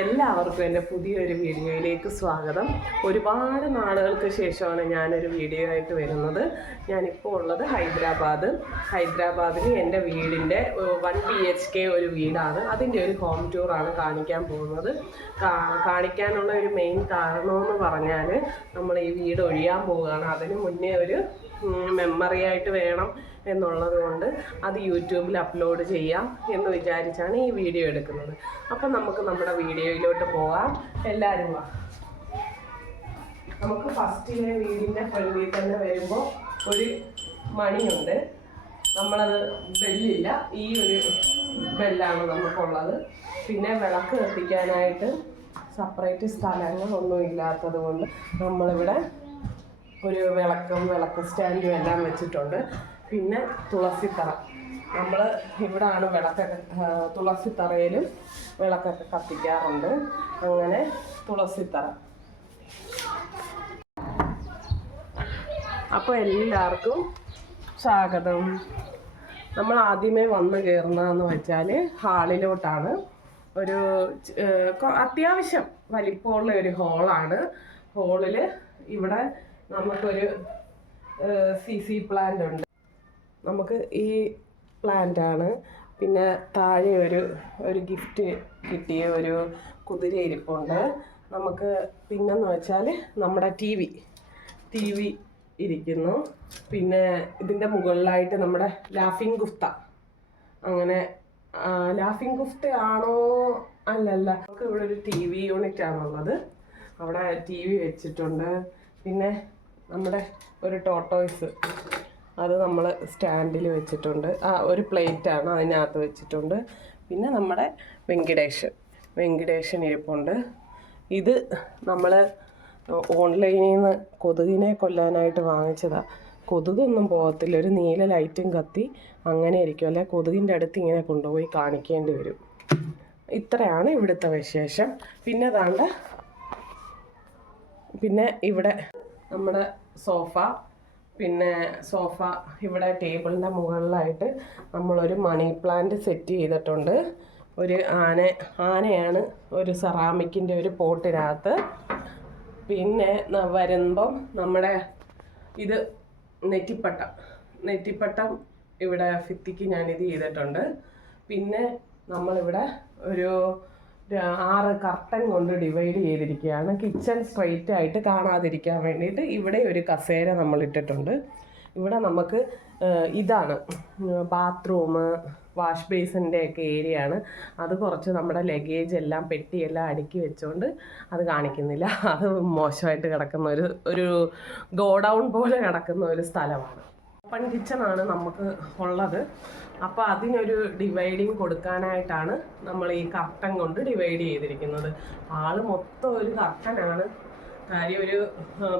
എല്ലാവർക്കും എൻ്റെ പുതിയൊരു വീഡിയോയിലേക്ക് സ്വാഗതം. ഒരുപാട് നാളുകൾക്ക് ശേഷമാണ് ഞാനൊരു വീഡിയോ ആയിട്ട് വരുന്നത്. ഞാനിപ്പോൾ ഉള്ളത് ഹൈദരാബാദിൽ എൻ്റെ വീടിൻ്റെ 1 BHK ഒരു വീടാണ്. അതിൻ്റെ ഒരു ഹോം ടൂറാണ് കാണിക്കാൻ പോകുന്നത്. കാണിക്കാനുള്ള ഒരു മെയിൻ കാരണമെന്ന് പറഞ്ഞാൽ നമ്മൾ ഈ വീട് ഒഴിയാൻ പോവുകയാണ്. അതിന് മുന്നേ ഒരു മെമ്മറി ആയിട്ട് വേണം എന്നുള്ളത് കൊണ്ട് അത് യൂട്യൂബിൽ അപ്ലോഡ് ചെയ്യാം എന്ന് വിചാരിച്ചാണ് ഈ വീഡിയോ എടുക്കുന്നത്. അപ്പം നമുക്ക് നമ്മുടെ വീഡിയോയിലോട്ട് പോകാം. എല്ലാവരും വാ. നമുക്ക് ഫസ്റ്റിലെ വീടിൻ്റെ ഫ്രണ്ടിൽ തന്നെ വരുമ്പോൾ ഒരു മണിയുണ്ട്. നമ്മളത് ബെല്ലില്ല, ഈ ഒരു ബെല്ലാണ് നമുക്കുള്ളത്. പിന്നെ വിളക്ക് കത്തിക്കാനായിട്ട് സെപ്പറേറ്റ് സ്ഥലങ്ങളൊന്നും ഇല്ലാത്തത് കൊണ്ട് നമ്മളിവിടെ ഒരു വിളക്ക് സ്റ്റാൻഡും എല്ലാം വെച്ചിട്ടുണ്ട്. പിന്നെ തുളസിത്തറ, നമ്മൾ ഇവിടാണ് തുളസിത്തറയിലും വിളക്കൊക്കെ കത്തിക്കാറുണ്ട്. അങ്ങനെ തുളസിത്തറ. അപ്പോൾ എല്ലാവർക്കും സ്വാഗതം. നമ്മൾ ആദ്യമേ വന്ന് കയറുന്നതെന്ന് വെച്ചാൽ ഹാളിലോട്ടാണ്. ഒരു അത്യാവശ്യം വലിപ്പമുള്ള ഒരു ഹോളാണ്. ഹോളിൽ ഇവിടെ നമുക്കൊരു CC പ്ലാന്റ് ഉണ്ട്. നമുക്ക് ഈ പ്ലാന്റാണ്. പിന്നെ താഴെ ഒരു ഗിഫ്റ്റ് കിട്ടിയ ഒരു കുതിര ഇരിപ്പുണ്ട്. നമുക്ക് പിന്നെന്ന് വെച്ചാൽ നമ്മുടെ ടി വി ഇരിക്കുന്നു. പിന്നെ ഇതിൻ്റെ മുകളിലായിട്ട് നമ്മുടെ ലാഫിംഗ് ഗുഫ്ത, അങ്ങനെ ലാഫിംഗ് ഗുഫ്ത ആണോ അല്ലല്ല, നമുക്ക് ഇവിടെ ഒരു TV യൂണിറ്റ് ആണുള്ളത്. അവിടെ TV വെച്ചിട്ടുണ്ട്. പിന്നെ നമ്മുടെ ഒരു ടോട്ടോയ്സ്, അത് നമ്മൾ സ്റ്റാൻഡിൽ വെച്ചിട്ടുണ്ട്. ഒരു പ്ലേറ്റാണ്, അതിനകത്ത് വെച്ചിട്ടുണ്ട്. പിന്നെ നമ്മുടെ വെങ്കിടേഷൻ ഇരിപ്പുണ്ട്. ഇത് നമ്മൾ ഓൺലൈനിൽ നിന്ന് കൊതുകിനെ കൊല്ലാനായിട്ട് വാങ്ങിച്ചതാണ്. കൊതുകൊന്നും പോകത്തില്ല, ഒരു നീല ലൈറ്റും കത്തി അങ്ങനെ ഇരിക്കും. അല്ലെ കൊതുകിൻ്റെ അടുത്ത് ഇങ്ങനെ കൊണ്ടുപോയി കാണിക്കേണ്ടി വരും. ഇത്രയാണ് ഇവിടുത്തെ വിശേഷം. പിന്നെ ഇവിടെ നമ്മുടെ സോഫ ഇവിടെ ടേബിളിൻ്റെ മുകളിലായിട്ട് നമ്മളൊരു മണി പ്ലാന്റ് സെറ്റ് ചെയ്തിട്ടുണ്ട്. ഒരു ആനയാണ് ഒരു സെറാമിക്കിൻ്റെ ഒരു പോട്ടിനകത്ത്. പിന്നെ വരുമ്പം നമ്മുടെ ഇത് നെറ്റിപ്പട്ടം ഇവിടെ ഭിത്തിക്ക് ഞാനിത് ചെയ്തിട്ടുണ്ട്. പിന്നെ നമ്മളിവിടെ ഒരു 6 കർട്ടൻ കൊണ്ട് ഡിവൈഡ് ചെയ്തിരിക്കുകയാണ്. കിച്ചൺ സ്ട്രെയിറ്റ് ആയിട്ട് കാണാതിരിക്കാൻ വേണ്ടിയിട്ട് ഇവിടെ ഒരു കസേര നമ്മൾ ഇട്ടിട്ടുണ്ട്. ഇവിടെ നമുക്ക് ഇതാണ് ബാത്റൂം, വാഷ് ബേസിൻ്റെ ഒക്കെ ഏരിയ ആണ്. അത് കുറച്ച് നമ്മുടെ ലഗേജ് എല്ലാം പെട്ടിയെല്ലാം അടുക്കി വെച്ചുകൊണ്ട് അത് കാണിക്കുന്നില്ല. അത് മോശമായിട്ട് കിടക്കുന്ന ഒരു ഗോഡൗൺ പോലെ കിടക്കുന്ന ഒരു സ്ഥലമാണ്. ഓപ്പൺ കിച്ചണാണ് നമുക്ക് ഉള്ളത്. അപ്പോൾ അതിനൊരു ഡിവൈഡിങ് കൊടുക്കാനായിട്ടാണ് നമ്മൾ ഈ കർട്ടൻ കൊണ്ട് ഡിവൈഡ് ചെയ്തിരിക്കുന്നത്. ആള് മൊത്തം ഒരു കർട്ടനാണ്. കാര്യം ഒരു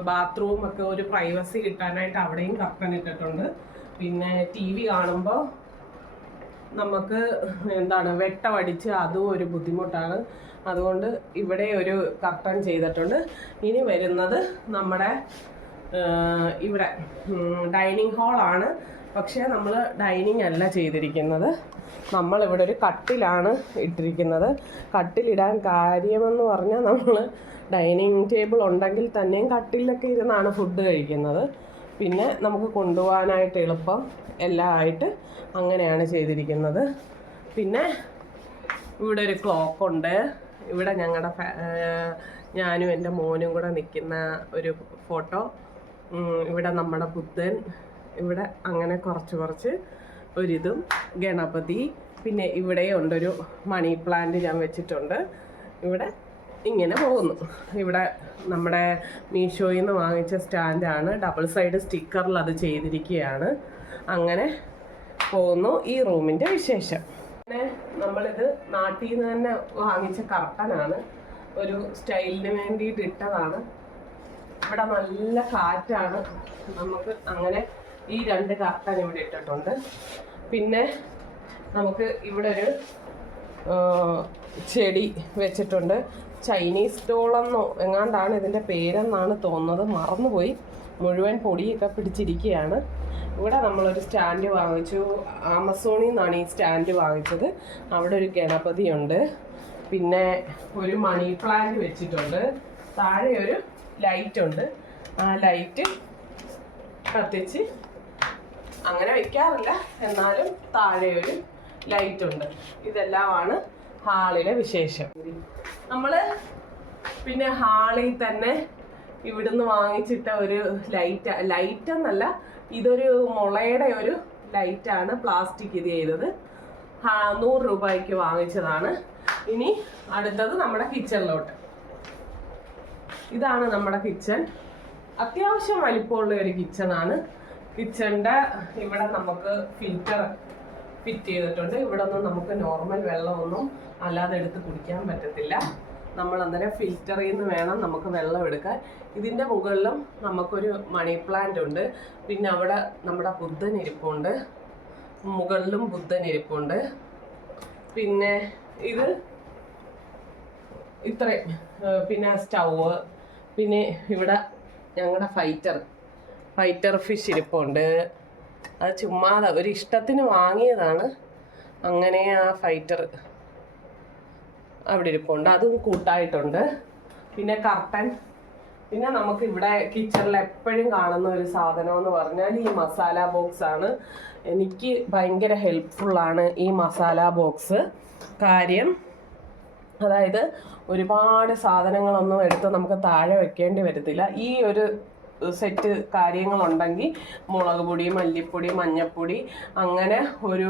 ബാത്റൂമൊക്കെ ഒരു പ്രൈവസി കിട്ടാനായിട്ട് അവിടെയും കർട്ടൻ ഇട്ടിട്ടുണ്ട്. പിന്നെ TV കാണുമ്പോൾ നമുക്ക് വെട്ടമടിച്ച് അതും ഒരു ബുദ്ധിമുട്ടാണ്. അതുകൊണ്ട് ഇവിടെ ഒരു കർട്ടൻ ചെയ്തിട്ടുണ്ട്. ഇനി വരുന്നത് നമ്മുടെ ഇവിടെ ഡൈനിങ് ഹാളാണ്. പക്ഷേ നമ്മൾ ഡൈനിങ് അല്ല ചെയ്തിരിക്കുന്നത്. നമ്മളിവിടെ ഒരു കട്ടിലാണ് ഇട്ടിരിക്കുന്നത്. കട്ടിലിടാൻ കാര്യമെന്ന് പറഞ്ഞാൽ നമ്മൾ ഡൈനിങ് ടേബിൾ ഉണ്ടെങ്കിൽ തന്നെയും കട്ടിലൊക്കെ ഇരുന്നാണ് ഫുഡ് കഴിക്കുന്നത്. പിന്നെ നമുക്ക് കൊണ്ടുപോകാനായിട്ട് എളുപ്പം എല്ലാം ആയിട്ട് അങ്ങനെയാണ് ചെയ്തിരിക്കുന്നത്. പിന്നെ ഇവിടെ ഒരു ക്ലോക്കുണ്ട്. ഇവിടെ ഞാനും എൻ്റെ മോനും കൂടെ നിൽക്കുന്ന ഒരു ഫോട്ടോ. ഇവിടെ നമ്മുടെ ബുദ്ധൻ, ഇവിടെ അങ്ങനെ കുറച്ച് ഒരിതും ഗണപതി. പിന്നെ ഇവിടെ ഉണ്ടൊരു മണി പ്ലാന്റ് ഞാൻ വെച്ചിട്ടുണ്ട്. ഇവിടെ ഇങ്ങനെ പോകുന്നു. ഇവിടെ നമ്മുടെ മീഷോയിൽ നിന്ന് വാങ്ങിച്ച സ്റ്റാൻഡാണ്. ഡബിൾ സൈഡ് സ്റ്റിക്കറിൽ അത് ചെയ്തിരിക്കുകയാണ്. അങ്ങനെ പോകുന്നു ഈ റൂമിൻ്റെ വിശേഷം. പിന്നെ നമ്മളിത് നാട്ടിൽ നിന്ന് തന്നെ വാങ്ങിച്ച കർട്ടനാണ്. ഒരു സ്റ്റൈലിന് വേണ്ടിയിട്ട് ഇട്ടതാണ്. ഇവിടെ നല്ല കാറ്റാണ്. നമുക്ക് അങ്ങനെ ഈ 2 കർട്ടൻ ഇവിടെ ഇട്ടിട്ടുണ്ട്. പിന്നെ നമുക്ക് ഇവിടെ ഒരു ചെടി വെച്ചിട്ടുണ്ട്. ചൈനീസ് ഡോളെന്നോ എങ്ങാണ്ടാണ് ഇതിൻ്റെ പേരെന്നാണ് തോന്നുന്നത്, മറന്നുപോയി. മുഴുവൻ പൊടിയൊക്കെ പിടിച്ചിരിക്കുകയാണ്. ഇവിടെ നമ്മളൊരു സ്റ്റാൻഡ് വാങ്ങിച്ചു. ആമസോണിൽ നിന്നാണ് ഈ സ്റ്റാൻഡ് വാങ്ങിച്ചത്. അവിടെ ഒരു ഗണപതിയുണ്ട്, പിന്നെ ഒരു മണി പ്ലാന്റ് വെച്ചിട്ടുണ്ട്, താഴെ ഒരു ലൈറ്റ് ഉണ്ട്. ആ ലൈറ്റ് കത്തിച്ച് അങ്ങനെ വെക്കാറില്ല, എന്നാലും താഴെ ഒരു ലൈറ്റ് ഉണ്ട്. ഇതെല്ലാമാണ് ഹാളിലെ വിശേഷം. നമ്മൾ പിന്നെ ഹാളിൽ തന്നെ ഇവിടുന്ന് വാങ്ങിച്ചിട്ട ഒരു ലൈറ്റ് എന്നല്ല, ഇതൊരു മുളയുടെ ഒരു ലൈറ്റാണ്, പ്ലാസ്റ്റിക് ഇത് ചെയ്തത്. 100 രൂപയ്ക്ക് വാങ്ങിച്ചതാണ്. ഇനി അടുത്തത് നമ്മുടെ കിച്ചണിലോട്ട്. ഇതാണ് നമ്മുടെ കിച്ചൺ. അത്യാവശ്യം വലിപ്പമുള്ള ഒരു കിച്ചണാണ്. കിച്ചണിൻ്റെ ഇവിടെ നമുക്ക് ഫിൽറ്റർ ഫിറ്റ് ചെയ്തിട്ടുണ്ട്. ഇവിടെ ഒന്നും നമുക്ക് നോർമൽ വെള്ളമൊന്നും അല്ലാതെ എടുത്ത് കുടിക്കാൻ പറ്റത്തില്ല. നമ്മൾ അന്നേരം ഫിൽറ്ററിൽ നിന്ന് വേണം നമുക്ക് വെള്ളം എടുക്കാൻ. ഇതിൻ്റെ മുകളിലും നമുക്കൊരു മണി പ്ലാന്റ് ഉണ്ട്. പിന്നെ അവിടെ നമ്മുടെ ബുദ്ധൻ ഇരിപ്പുണ്ട്, മുകളിലും ബുദ്ധൻ ഇരിപ്പുണ്ട്. പിന്നെ ഇത് ഇത്രയും. പിന്നെ സ്റ്റൗവ്, പിന്നെ ഇവിടെ ഞങ്ങളുടെ ഫൈറ്റർ ഫിഷ് ഇരിപ്പുണ്ട്. അത് ചുമ്മാതെ ഒരു ഇഷ്ടത്തിന് വാങ്ങിയതാണ്. അങ്ങനെ ആ ഫൈറ്റർ അവിടെ ഇരിപ്പുണ്ട്, അതും കൂട്ടായിട്ടുണ്ട്. പിന്നെ കർട്ടൻ. പിന്നെ നമുക്ക് ഇവിടെ കിച്ചണിൽ എപ്പോഴും കാണുന്ന ഒരു സാധനം എന്ന് പറഞ്ഞാൽ ഈ മസാല ബോക്സ് ആണ്. എനിക്ക് ഭയങ്കര ഹെൽപ്ഫുള്ളാണ് ഈ മസാല ബോക്സ്. കാര്യം അതായത് ഒരുപാട് സാധനങ്ങളൊന്നും എടുത്ത് നമുക്ക് താഴെ വെക്കേണ്ടി വരത്തില്ല. ഈ ഒരു സെറ്റ് കാര്യങ്ങളുണ്ടെങ്കിൽ മുളക് പൊടി, മല്ലിപ്പൊടി, മഞ്ഞൾപ്പൊടി, അങ്ങനെ ഒരു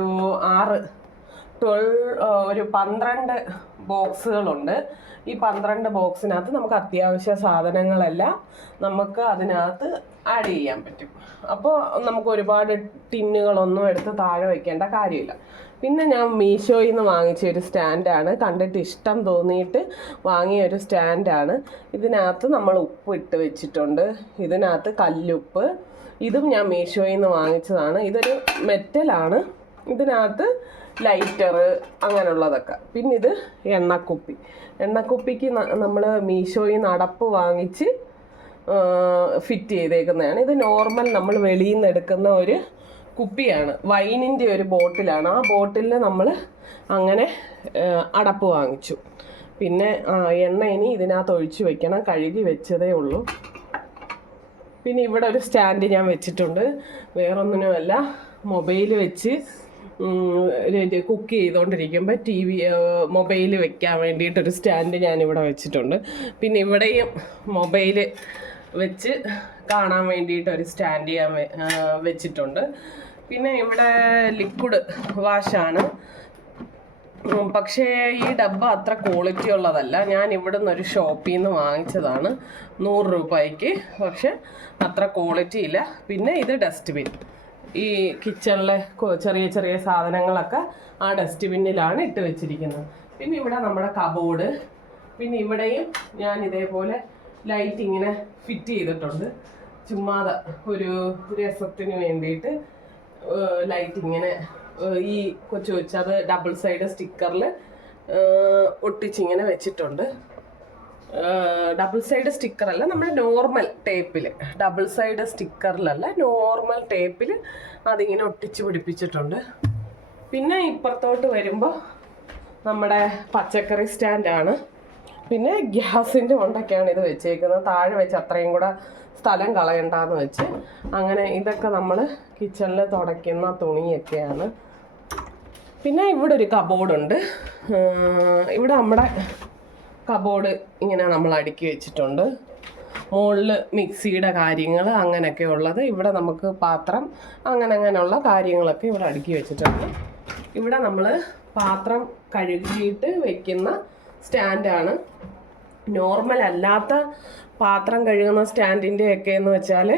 12 ബോക്സുകളുണ്ട്. ഈ 12 ബോക്സിനകത്ത് നമുക്ക് അത്യാവശ്യ സാധനങ്ങളെല്ലാം നമുക്ക് അതിനകത്ത് ആഡ് ചെയ്യാൻ പറ്റും. അപ്പോൾ നമുക്ക് ഒരുപാട് ടിന്നുകളൊന്നും എടുത്ത് താഴെ വയ്ക്കേണ്ട കാര്യമില്ല. പിന്നെ ഞാൻ മീഷോയിൽ നിന്ന് വാങ്ങിച്ച ഒരു സ്റ്റാൻഡാണ്, കണ്ടിട്ട് ഇഷ്ടം തോന്നിയിട്ട് വാങ്ങിയ ഒരു സ്റ്റാൻഡാണ്. ഇതിനകത്ത് നമ്മൾ ഉപ്പ് ഇട്ട് വെച്ചിട്ടുണ്ട്, ഇതിനകത്ത് കല്ലുപ്പ്. ഇതും ഞാൻ മീഷോയിൽ നിന്ന് വാങ്ങിച്ചതാണ്. ഇതൊരു മെറ്റലാണ്. ഇതിനകത്ത് ലൈറ്റർ അങ്ങനെയുള്ളതൊക്കെ. പിന്നെ ഇത് എണ്ണക്കുപ്പിക്ക് നമ്മൾ മീഷോയിൽ നിന്ന് അടപ്പ് വാങ്ങിച്ച് ഫിറ്റ് ചെയ്തേക്കുന്നതാണ്. ഇത് നോർമൽ നമ്മൾ വെളിയിൽ നിന്ന് എടുക്കുന്ന ഒരു കുപ്പിയാണ്, വൈനിൻ്റെ ഒരു ബോട്ടിലാണ്. ആ ബോട്ടിലിൽ നമ്മൾ അങ്ങനെ അടപ്പ് വാങ്ങിച്ചു. പിന്നെ എണ്ണ ഇനി ഇതിനകത്ത് ഒഴിച്ച് വെക്കണം, കഴുകി വെച്ചതേ ഉള്ളൂ. പിന്നെ ഇവിടെ ഒരു സ്റ്റാൻഡ് ഞാൻ വെച്ചിട്ടുണ്ട്, വേറൊന്നിനുമല്ല, മൊബൈൽ വെച്ച് കുക്ക് ചെയ്തുകൊണ്ടിരിക്കുമ്പോൾ മൊബൈൽ വെക്കാൻ വേണ്ടിയിട്ടൊരു സ്റ്റാൻഡ് ഞാനിവിടെ വെച്ചിട്ടുണ്ട്. പിന്നെ ഇവിടെയും മൊബൈൽ വെച്ച് കാണാൻ വേണ്ടിയിട്ടൊരു സ്റ്റാൻഡ് ഞാൻ വെച്ചിട്ടുണ്ട്. പിന്നെ ഇവിടെ ലിക്വിഡ് വാഷാണ്, പക്ഷേ ഈ ഡബ്ബ അത്ര ക്വാളിറ്റി ഉള്ളതല്ല. ഞാൻ ഇവിടെ നിന്നൊരു ഷോപ്പിൽ നിന്ന് വാങ്ങിച്ചതാണ് 100 രൂപയ്ക്ക്, പക്ഷെ അത്ര ക്വാളിറ്റി ഇല്ല. പിന്നെ ഇത് ഡസ്റ്റ്ബിൻ, ഈ കിച്ചണിലെ ചെറിയ ചെറിയ സാധനങ്ങളൊക്കെ ആ ഡസ്റ്റ്ബിന്നിലാണ് ഇട്ട് വെച്ചിരിക്കുന്നത്. പിന്നെ ഇവിടെ നമ്മുടെ കബോർഡ്. പിന്നെ ഇവിടെയും ഞാൻ ഇതേപോലെ ലൈറ്റ് ഇങ്ങനെ ഫിറ്റ് ചെയ്തിട്ടുണ്ട്, ചുമ്മാതെ ഒരു രസത്തിന് വേണ്ടിയിട്ട് ലൈറ്റ് ഇങ്ങനെ ഈ അത് ഡബിൾ സൈഡ് സ്റ്റിക്കറിൽ ഒട്ടിച്ചിങ്ങനെ വെച്ചിട്ടുണ്ട്. ഡബിൾ സൈഡ് സ്റ്റിക്കറല്ല, നമ്മുടെ നോർമൽ ടേപ്പിൽ, ഡബിൾ സൈഡ് സ്റ്റിക്കറിലല്ല, നോർമൽ ടേപ്പിൽ അതിങ്ങനെ ഒട്ടിച്ച് പിടിപ്പിച്ചിട്ടുണ്ട്. പിന്നെ ഇപ്പുറത്തോട്ട് വരുമ്പോൾ നമ്മുടെ പച്ചക്കറി സ്റ്റാൻഡാണ്. പിന്നെ ഗ്യാസിൻ്റെ കൊണ്ടൊക്കെയാണ് ഇത് വെച്ചേക്കുന്നത്, താഴെ വെച്ച് അത്രയും കൂടെ സ്ഥലം കളയണ്ടെന്ന് വെച്ച്. അങ്ങനെ ഇതൊക്കെ നമ്മൾ കിച്ചണിൽ തുടയ്ക്കുന്ന തുണിയൊക്കെയാണ്. പിന്നെ ഇവിടെ ഒരു കബോർഡുണ്ട്. ഇവിടെ നമ്മുടെ കബോർഡ് ഇങ്ങനെ നമ്മൾ അടുക്കി വെച്ചിട്ടുണ്ട്. മുകളിൽ മിക്സിയുടെ കാര്യങ്ങൾ അങ്ങനെയൊക്കെ ഉള്ളത്, ഇവിടെ നമുക്ക് പാത്രം അങ്ങനെയുള്ള കാര്യങ്ങളൊക്കെ ഇവിടെ അടുക്കി വെച്ചിട്ടുണ്ട്. ഇവിടെ നമ്മൾ പാത്രം കഴുകിയിട്ട് വെക്കുന്ന സ്റ്റാൻഡാണ്. നോർമൽ അല്ലാത്ത പാത്രം കഴുകുന്ന സ്റ്റാൻഡിൻ്റെയൊക്കെ എന്ന് വെച്ചാൽ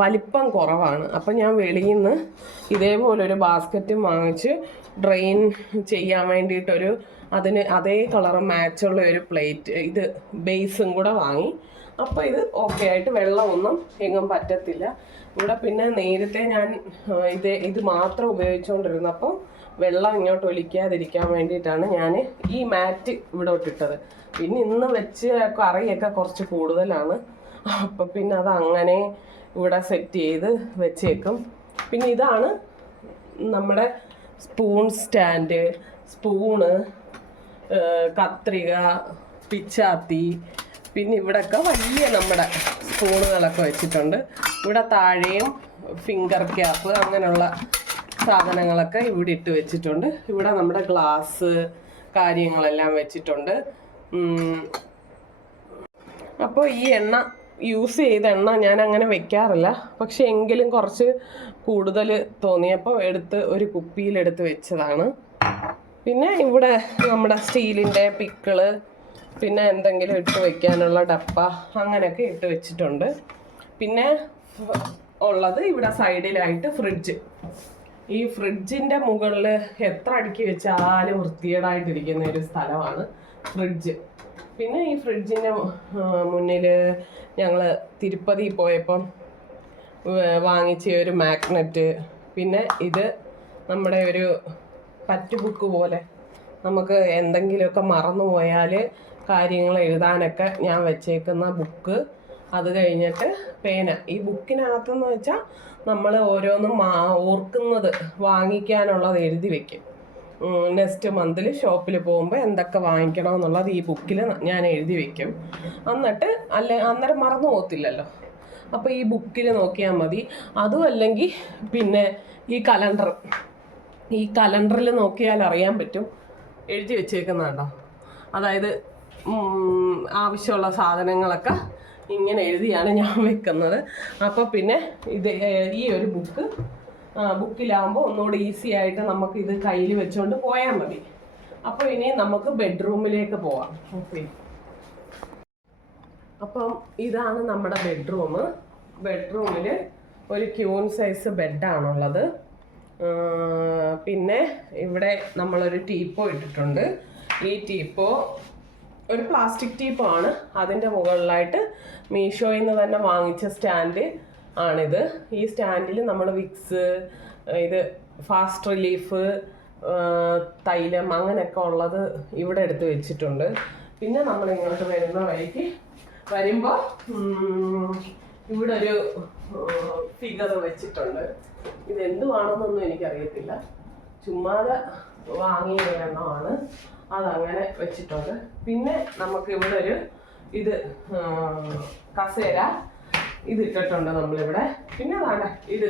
വലിപ്പം കുറവാണ്. അപ്പം ഞാൻ വെളിയിൽ നിന്ന് ഇതേപോലൊരു ബാസ്ക്കറ്റും വാങ്ങിച്ച് ഡ്രെയിൻ ചെയ്യാൻ വേണ്ടിയിട്ടൊരു അതിന് അതേ കളറ് മാച്ചുള്ള ഒരു പ്ലേറ്റ്, ഇത് ബേസും കൂടെ വാങ്ങി. അപ്പോൾ ഇത് ഓക്കെ ആയിട്ട് വെള്ളമൊന്നും എങ്ങും പറ്റത്തില്ല. ഇവിടെ പിന്നെ നേരത്തെ ഞാൻ ഇത് മാത്രം ഉപയോഗിച്ചുകൊണ്ടിരുന്നപ്പോൾ വെള്ളം ഇങ്ങോട്ട് ഒലിക്കാതിരിക്കാൻ വേണ്ടിയിട്ടാണ് ഞാൻ ഈ മാറ്റ് ഇവിടെ ഇട്ടിട്ടത്. പിന്നെ ഇന്ന് വെച്ച് കറിയൊക്കെ കുറച്ച് കൂടുതലാണ്, അപ്പം പിന്നെ അത് അങ്ങനെ ഇവിടെ സെറ്റ് ചെയ്ത് വെച്ചേക്കും. പിന്നെ ഇതാണ് നമ്മുടെ സ്പൂൺ സ്റ്റാൻഡ്, സ്പൂണ്, കത്രിക, പിച്ചാത്തി. പിന്നെ ഇവിടെയൊക്കെ വലിയ നമ്മുടെ സ്പൂണുകളൊക്കെ വെച്ചിട്ടുണ്ട്. ഇവിടെ താഴെയും ഫിംഗർ ക്യാപ്പ് അങ്ങനെയുള്ള സാധനങ്ങളൊക്കെ ഇവിടെ ഇട്ട് വെച്ചിട്ടുണ്ട്. ഇവിടെ നമ്മുടെ ഗ്ലാസ് കാര്യങ്ങളെല്ലാം വെച്ചിട്ടുണ്ട്. അപ്പോൾ ഈ എണ്ണ യൂസ് ചെയ്ത എണ്ണ ഞാൻ അങ്ങനെ വെക്കാറില്ല, പക്ഷെ എങ്കിലും കുറച്ച് കൂടുതൽ തോന്നിയപ്പോൾ എടുത്ത് ഒരു കുപ്പിയിലെടുത്ത് വെച്ചതാണ്. പിന്നെ ഇവിടെ നമ്മുടെ സ്റ്റീലിൻ്റെ പിക്കിള്, പിന്നെ എന്തെങ്കിലും ഇട്ട് വയ്ക്കാനുള്ള ഡപ്പ അങ്ങനെയൊക്കെ ഇട്ട് വെച്ചിട്ടുണ്ട്. പിന്നെ ഉള്ളത് ഇവിടെ സൈഡിലായിട്ട് ഫ്രിഡ്ജ്. ഈ ഫ്രിഡ്ജിൻ്റെ മുകളിൽ എത്ര അടുക്കി വെച്ചാലും വൃത്തികേടായിട്ടിരിക്കുന്ന ഒരു സ്ഥലമാണ് ഫ്രിഡ്ജ്. പിന്നെ ഈ ഫ്രിഡ്ജിൻ്റെ മുന്നിൽ ഞങ്ങൾ തിരുപ്പതി പോയപ്പം വാങ്ങിച്ച ഒരു മാഗ്നറ്റ്. പിന്നെ ഇത് നമ്മുടെ ഒരു പറ്റ് ബുക്ക് പോലെ, നമുക്ക് എന്തെങ്കിലുമൊക്കെ മറന്നു പോയാൽ കാര്യങ്ങൾ എഴുതാനൊക്കെ ഞാൻ വെച്ചേക്കുന്ന ബുക്ക്. അത് കഴിഞ്ഞിട്ട് പേന. ഈ ബുക്കിനകത്തെന്ന് വെച്ചാൽ നമ്മൾ ഓരോന്നും ഓർക്കുന്നത് വാങ്ങിക്കാനുള്ളത് എഴുതി വെക്കും. നെക്സ്റ്റ് മന്തിൽ ഷോപ്പിൽ പോകുമ്പോൾ എന്തൊക്കെ വാങ്ങിക്കണമെന്നുള്ളത് ഈ ബുക്കിൽ ഞാൻ എഴുതി വെക്കും. എന്നിട്ട് അന്നേരം മറന്നു പോകത്തില്ലല്ലോ. അപ്പോൾ ഈ ബുക്കിൽ നോക്കിയാൽ മതി. അതും അല്ലെങ്കിൽ പിന്നെ ഈ കലണ്ടറിൽ നോക്കിയാൽ അറിയാൻ പറ്റും എഴുതി വെച്ചേക്കുന്നതുണ്ടോ. അതായത് ആവശ്യമുള്ള സാധനങ്ങളൊക്കെ ഇങ്ങനെ എഴുതിയാണ് ഞാൻ വെക്കുന്നത്. അപ്പോൾ പിന്നെ ഈ ഒരു ബുക്കിലാകുമ്പോൾ ഒന്നുകൂടി ഈസി ആയിട്ട് നമുക്ക് ഇത് കയ്യിൽ വെച്ചുകൊണ്ട് പോയാൽ മതി. അപ്പോൾ ഇനി നമുക്ക് ബെഡ്റൂമിലേക്ക് പോവാം. ഓക്കെ, അപ്പം ഇതാണ് നമ്മുടെ ബെഡ്റൂം. ബെഡ്റൂമിൽ ഒരു ക്യൂൺ സൈസ് ബെഡാണുള്ളത്. പിന്നെ ഇവിടെ നമ്മളൊരു ടീപ്പോ ഇട്ടിട്ടുണ്ട്. ഈ ടീപ്പോ ഒരു പ്ലാസ്റ്റിക് ടീപ്പോ ആണ്. അതിൻ്റെ മുകളിലായിട്ട് മീഷോയിൽ നിന്ന് തന്നെ വാങ്ങിച്ച സ്റ്റാൻഡ് ആണിത്. ഈ സ്റ്റാൻഡിൽ നമ്മൾ വിക്സ്, ഇത് ഫാസ്റ്റ് റിലീഫ്, തൈലം അങ്ങനെയൊക്കെ ഉള്ളത് ഇവിടെ എടുത്ത് വെച്ചിട്ടുണ്ട്. പിന്നെ നമ്മൾ ഇങ്ങോട്ട് വരുമ്പോൾ ഇവിടെ ഒരു ഫിഗർ വെച്ചിട്ടുണ്ട്. ഇതെന്തുവാണെന്നൊന്നും എനിക്കറിയത്തില്ല, ചുമ്മാതെ വാങ്ങിയ എണ്ണമാണ്. അതങ്ങനെ വെച്ചിട്ടുണ്ട്. പിന്നെ നമുക്ക് ഇവിടെ ഒരു കസേര ഇതിട്ടിട്ടുണ്ട് നമ്മളിവിടെ. പിന്നെ വേണ്ട ഇത്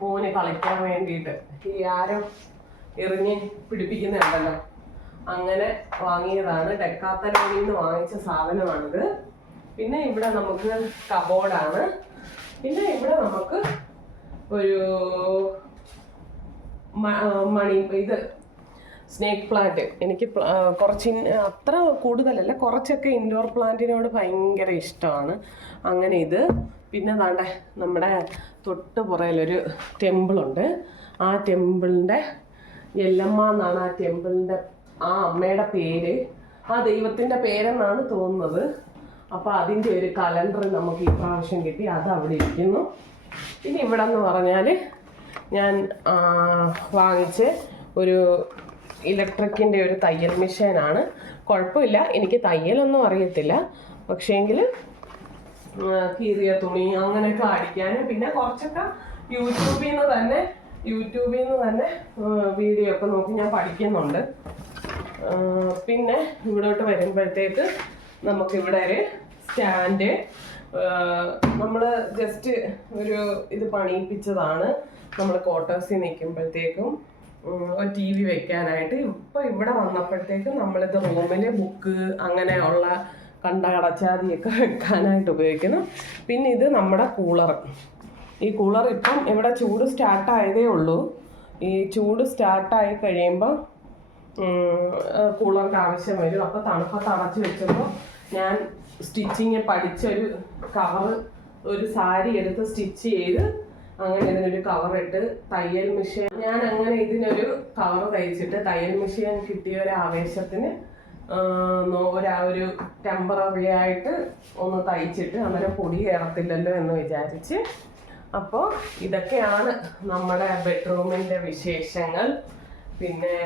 മോന് കളിക്കാൻ വേണ്ടിയിട്ട് ഈ ആരോ എറിഞ്ഞ് പിടിപ്പിക്കുന്നുണ്ടല്ലോ, അങ്ങനെ വാങ്ങിയതാണ്. ഡെക്കാത്തലോണിൽ നിന്ന് വാങ്ങിച്ച സാധനമാണിത്. പിന്നെ ഇവിടെ നമുക്ക് കബോർഡാണ്. പിന്നെ ഇവിടെ നമുക്ക് ഒരു സ്നേക്ക് പ്ലാന്റ്. എനിക്ക് കുറച്ച് അത്ര കൂടുതലല്ല, കുറച്ചൊക്കെ ഇൻഡോർ പ്ലാന്റിനോട് ഭയങ്കര ഇഷ്ടമാണ്. അങ്ങനെ ഇത്. പിന്നെ ദാണ്ടെ നമ്മുടെ തൊട്ട് പുറയിലൊരു ടെമ്പിളുണ്ട്. ആ ടെമ്പിളിൻ്റെ എല്ലമ്മ എന്നാണ് ആ ടെമ്പിളിൻ്റെ ആ അമ്മയുടെ പേര്. ആ ദൈവത്തിൻ്റെ പേരെന്നാണ് തോന്നുന്നത്. അപ്പോൾ അതിൻ്റെ ഒരു കലണ്ടർ നമുക്ക് ഈ പ്രാവശ്യം കിട്ടി. അത് അവിടെ ഇരിക്കുന്നു. പിന്നെ ഇവിടെ എന്ന് പറഞ്ഞാൽ ഞാൻ വാങ്ങിച്ച് ഒരു ഇലക്ട്രിക്കിൻ്റെ ഒരു തയ്യൽ മെഷീനാണ്. കുഴപ്പമില്ല, എനിക്ക് തയ്യലൊന്നും അറിയത്തില്ല, പക്ഷേങ്കിൽ കീറിയ തുണി അങ്ങനെയൊക്കെ അടിക്കാനും പിന്നെ കുറച്ചൊക്കെ യൂട്യൂബിൽ നിന്ന് തന്നെ വീഡിയോ ഒക്കെ നോക്കി ഞാൻ പഠിക്കുന്നുണ്ട്. പിന്നെ ഇവിടോട്ട് വരുമ്പോഴത്തേക്ക് നമുക്കിവിടെ ഒരു സ്റ്റാൻഡ് നമ്മൾ ജസ്റ്റ് ഒരു ഇത് പണിയിപ്പിച്ചതാണ്. നമ്മൾ ക്വാർട്ടേഴ്സിൽ നിൽക്കുമ്പോഴത്തേക്കും ഒരു TV വെക്കാനായിട്ട്. ഇപ്പോൾ ഇവിടെ വന്നപ്പോഴത്തേക്കും നമ്മളിത് റൂമിൽ ബുക്ക് അങ്ങനെയുള്ള കടച്ചാതിയൊക്കെ വെക്കാനായിട്ട് ഉപയോഗിക്കുന്നു. പിന്നെ ഇത് നമ്മുടെ കൂളർ. ഈ കൂളർ ഇപ്പം ഇവിടെ ചൂട് സ്റ്റാർട്ടായതേ ഉള്ളൂ. ഈ ചൂട് സ്റ്റാർട്ടായി കഴിയുമ്പോൾ കൂളറിൻ്റെ ആവശ്യം വരും. അപ്പോൾ തണുപ്പത്ത് അടച്ച് വെച്ചപ്പോൾ ഞാൻ സ്റ്റിച്ചിങ് പഠിച്ചൊരു കവർ, ഒരു സാരി എടുത്ത് സ്റ്റിച്ച് ചെയ്ത് അങ്ങനെ ഇതിനൊരു കവറിട്ട് തയ്യൽ മെഷീൻ ഞാൻ അങ്ങനെ ഇതിനൊരു കവർ തയ്ച്ചിട്ട് തയ്യൽ മെഷീൻ കിട്ടിയ ഒരു ആവേശത്തിന് ഒരു ടെമ്പററി ആയിട്ട് ഒന്ന് തയ്ച്ചിട്ട് അന്നേരം പൊടി കയറത്തില്ലല്ലോ എന്ന് വിചാരിച്ച്. അപ്പോൾ ഇതൊക്കെയാണ് നമ്മുടെ ബെഡ്റൂമിൻ്റെ വിശേഷങ്ങൾ. പിന്നെ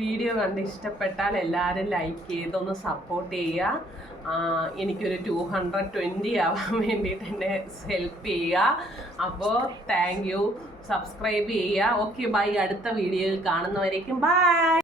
വീഡിയോ കണ്ട് ഇഷ്ടപ്പെട്ടാൽ എല്ലാവരും ലൈക്ക് ചെയ്തൊന്ന് സപ്പോർട്ട് ചെയ്യുക. എനിക്കൊരു 220 ആവാൻ വേണ്ടിയിട്ട് എന്നെ ഹെൽപ്പ് ചെയ്യുക. അപ്പോൾ താങ്ക് യു. സബ്സ്ക്രൈബ് ചെയ്യുക. Okay bye. അടുത്ത വീഡിയോയിൽ കാണുന്നവരേക്കും ബൈ.